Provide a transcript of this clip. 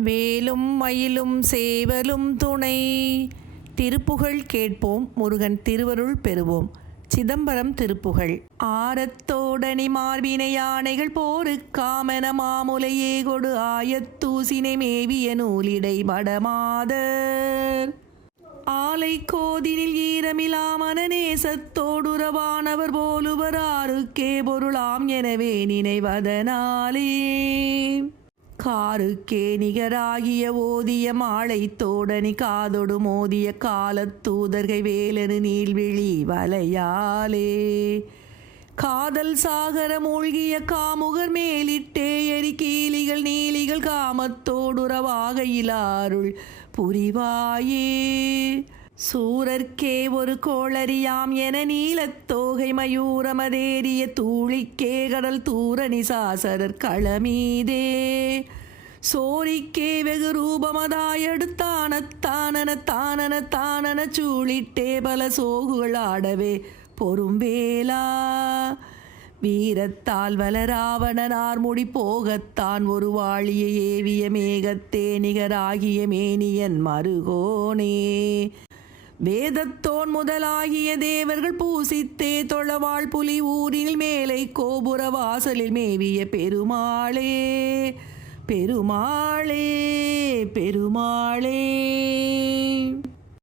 வேலும் மயிலும் சேவலும் துணை. திருப்புகழ் கேட்போம் முருகன் திருவருள் பெறுவோம். சிதம்பரம் திருப்புகழ். ஆரத்தோடனி மார்பினை யானைகள் போருக்காமென மாமுலையே கொடு ஆயத்தூசினை மேவிய நூலிடை வடமாதர். ஆலை கோதினில் ஈரமிலா மனநேசத்தோடுறவானவர் போலுவர் ஆறுக்கே பொருளாம் எனவே நினைவதனாலே. காருக்கே நிகராகிய ஓதிய மாலை தோடனி காதொடு மோதிய காலத்தூதர்கை வேலனு நீள்விழி வலையாலே. காதல் சாகர மூழ்கிய காமுகர் மேலிட்டே எரி கீலிகள் நீலிகள் காமத்தோடுறவாக இலாருள் புரிவாயே. சூரர்க்கே ஒரு கோளறியாம் என நீலத்தோகை மயூரமதேரிய தூளிக்கே கடல் தூரணி சாசரர் களமீதே. சோரிக்கே வெகு ரூபமதாயடுத்தான தானன தானன தானன சூழிட்டே பல சோகுகள் ஆடவே பொறும்பேலா வீரத்தால் வலராவணனார் முடி போகத்தான் ஒரு வாழிய ஏவிய மேகத்தே நிகராகிய மேனியன் மருகோனே. வேதத்தோன் முதலாகிய தேவர்கள் பூசித்தே தொழவாள் புலி ஊரில் மேலை கோபுர வாசலில் மேவிய பெருமாளே. பெருமாளே பெருமாளே.